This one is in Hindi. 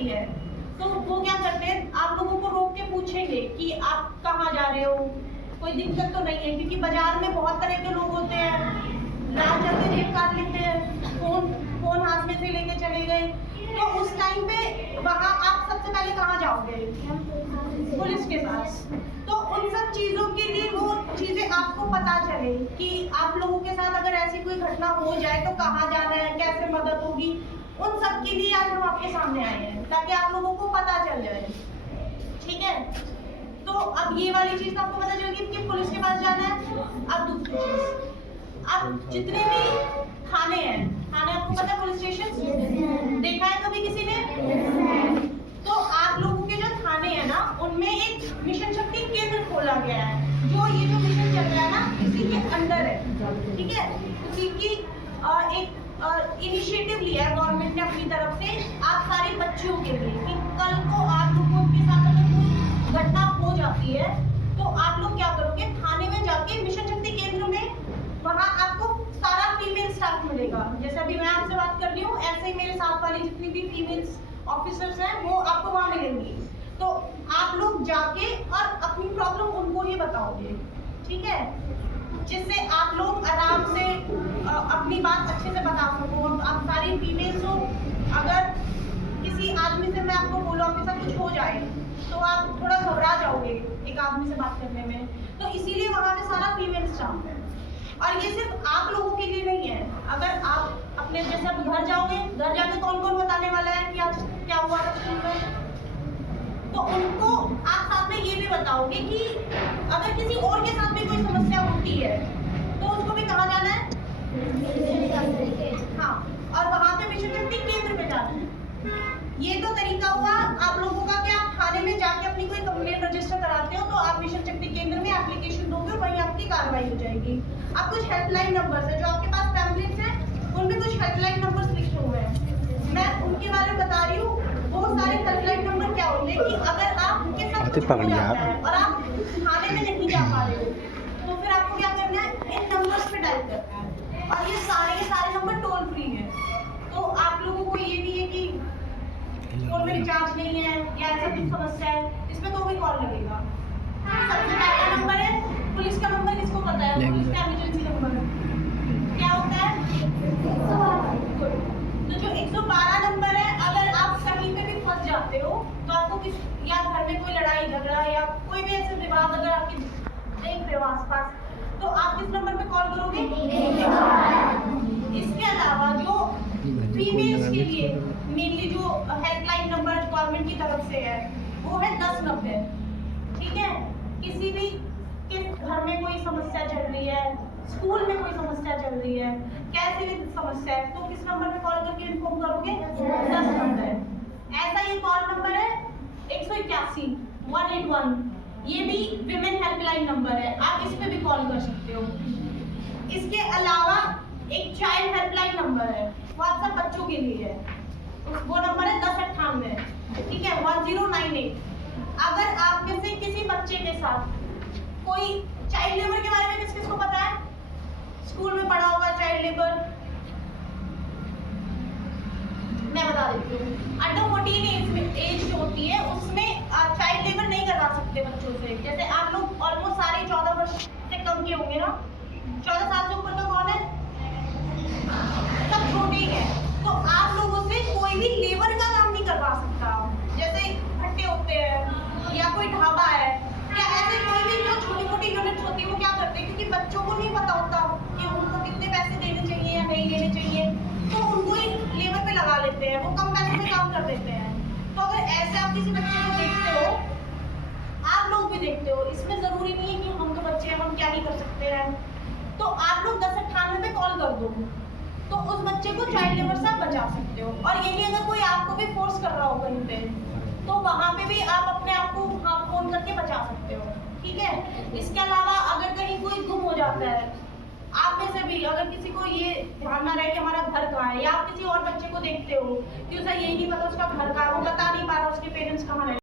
रहती है, तो वो क्या करते हैं, आप लोगों को रोक के पूछेंगे कि आप कहाँ जा रहे हो, कोई दिक्कत तो नहीं है, क्योंकि बाजार में बहुत तरह के लोग होते हैं, रात चलते जेब काट लेते हैं, फोन हाथ में से लेके चले गए। तो उस टाइम पे वहाँ आप सबसे पहले कहाँ जाओगे? पुलिस के पास। तो उन सब चीजों के लिए वो चीजें आपको पता चले कि आप लोगों के साथ अगर ऐसी कोई घटना हो जाए तो कहाँ जाना है, कैसे मदद होगी, उन सब के लिए आज हम आपके सामने आए हैं ताकि आप लोगों को पता चल जाए। ठीक है, तो अब ये वाली चीज तो आपको पता चल गई कि पुलिस के पास जाना है। अब दूसरी चीज, अब जितने भी थाने हैं, थाने आपको पता है, पुलिस स्टेशन देखा है कभी किसी ने? तो आप लोगों के जो थाने हैं ना, उनमें एक मिशन शक्ति केंद्र खोला गया है, जो ये जो मिशन चल रहा है ना, इसी के अंदर है। ठीक है, उसी की एक इनिशिएटिव लिया है गवर्नमेंट ने अपनी तरफ से आप सारे बच्चों के लिए, कि कल को आप लोगों के साथ अगर कोई घटना हो जाती है तो आप लोग क्या करोगे? थाने में जाके मिशन शक्ति केंद्र में, वहाँ आपको सारा फीमेल स्टाफ मिलेगा। जैसे अभी मैं आपसे बात कर रही हूँ, ऐसे ही मेरे साथ वाली जितनी भी फीमेल्स ऑफिसर्स हैं वो आपको वहाँ मिलेंगी। तो आप लोग जाके और अपनी प्रॉब्लम उनको ही बताओगे। ठीक है, जिससे आप लोग आराम से अपनी बात अच्छे से बता सको। आप सारी फीमेल्स हो, अगर किसी आदमी से मैं आपको बोलूँ आपके साथ कुछ हो जाए तो आप थोड़ा घबरा जाओगे एक आदमी से बात करने में, तो इसीलिए वहाँ पे सारा फीमेल स्टाफ है। और ये सिर्फ आप लोगों के लिए नहीं है, अगर आप अपने जैसे अब घर जाओगे, घर जाके कौन कौन बताने वाला है कि आज क्या हुआ था स्कूल में, तो उनको आप साथ में ये भी बताओगे कि अगर किसी और के साथ भी कोई समस्या होती है तो उसको भी कहाँ जाना है? हाँ, और वहाँ पे मिशन शक्ति केंद्र पे जाना है। ये तो तरीका हुआ आप लोगों का कि आप थाने में जाके अपनी कोई कंप्लेंट रजिस्टर कराते हो, तो आप मिशन शक्ति केंद्र में एप्लीकेशन दोगे और वहीं आपकी कार्रवाई हो जाएगी। अब कुछ हेल्पलाइन नंबर्स है जो आपके पास पैम्फलेट्स हैं, उनमें कुछ हेल्पलाइन नंबर्स लिखे हुए हैं, मैं उनके बारे में बता रही हूँ। वो सारे हेल्पलाइन नंबर क्या होते हैं कि अगर आप उनके साथ कुछ हो जाता है और आप थाने में नहीं जा पा रहे हो, तो फिर आपको क्या करना है? इन नंबर्स पे डायल करना है। और ये सारे नंबर टोल फ्री है, तो आप लोगों को ये नहीं है कि फोन में रिचार्ज नहीं है या ऐसा कुछ समस्या है, इसमें तो भी कॉल लगेगा। सबसे पहला नंबर है पुलिस का नंबर, किसको पता है? पुलिस का इमरजेंसी नंबर क्या होता है? तो जो 112 नंबर है, अगर आप कहीं पे भी फंस जाते हो तो आपको किस, या घर में कोई लड़ाई झगड़ा या कोई भी ऐसे विवाद अगर आपके देख रहे हो आसपास, तो आप किस नंबर पे कॉल करोगे? इसके अलावा जो फीमेल्स के लिए मेनली जो हेल्पलाइन नंबर गवर्नमेंट की तरफ से है वो है 1090। ठीक है, किसी भी के घर में कोई समस्या चल रही है, स्कूल में कोई समस्या चल रही है, कैसी भी समस्या है, तो किस नंबर पे कॉल करके इन्फॉर्म करोगे? 1090। ऐसा ही कॉल नंबर है 181 181, ये भी विमेन हेल्पलाइन नंबर है, आप इस पे भी कॉल कर सकते हो। इसके अलावा एक चाइल्ड हेल्पलाइन नंबर है, वो आप सब बच्चों के लिए है, वो नंबर है 1098। ठीक है, 1098। अगर आप में से किसी बच्चे के साथ कोई चाइल्ड लेबर के बारे में किस को पता है? स्कूल में पढ़ा होगा चाइल्ड लेबर, मैं बता देती हूँ। अंडर 14 एज जो होती है उसमें चाइल्ड लेबर नहीं करवा सकते बच्चों से। जैसे आप लोग ऑलमोस्ट सारे 14 वर्ष से कम के होंगे ना, 14 साल से ऊपर का कौन है? सब छोटे ही है। तो आप लोगों से कोई भी लेबर का काम नहीं करवा सकता। जैसे भट्टे होते हैं या कोई ढाबा है या ऐसे कोई भी जो छोटी मोटी यूनिट्स होती है, वो क्या करते हैं, क्योंकि बच्चों को नहीं पता होता कि उनको कितने पैसे देने चाहिए या नहीं देने चाहिए, तो उनको ही लेबर पे लगा लेते हैं, वो कम पैसे में काम कर देते हैं। तो अगर ऐसे आप किसी बच्चे को देखते हो, आप लोग भी देखते हो, इसमें जरूरी नहीं है कि हम तो बच्चे हैं, हम क्या ही कर सकते हैं, तो आप लोग 1098 पे कॉल कर दो, तो उस बच्चे को चाइल्ड लेबर से आप बचा सकते हो। और यही अगर कोई आपको भी फोर्स कर रहा हो कहीं पे, तो वहां पे भी आप अपने आप को फोन करके बचा सकते हो। ठीक है, इसके अलावा अगर कहीं कोई गुम हो जाता है, आप में से भी अगर किसी को ये ध्यान ना रहे कि हमारा घर कहाँ है, या आप किसी और बच्चे को देखते हो कि उसे यही नहीं पता उसका घर कहाँ है, वो बता नहीं पा रहा उसके पेरेंट्स कहाँ रहते हैं,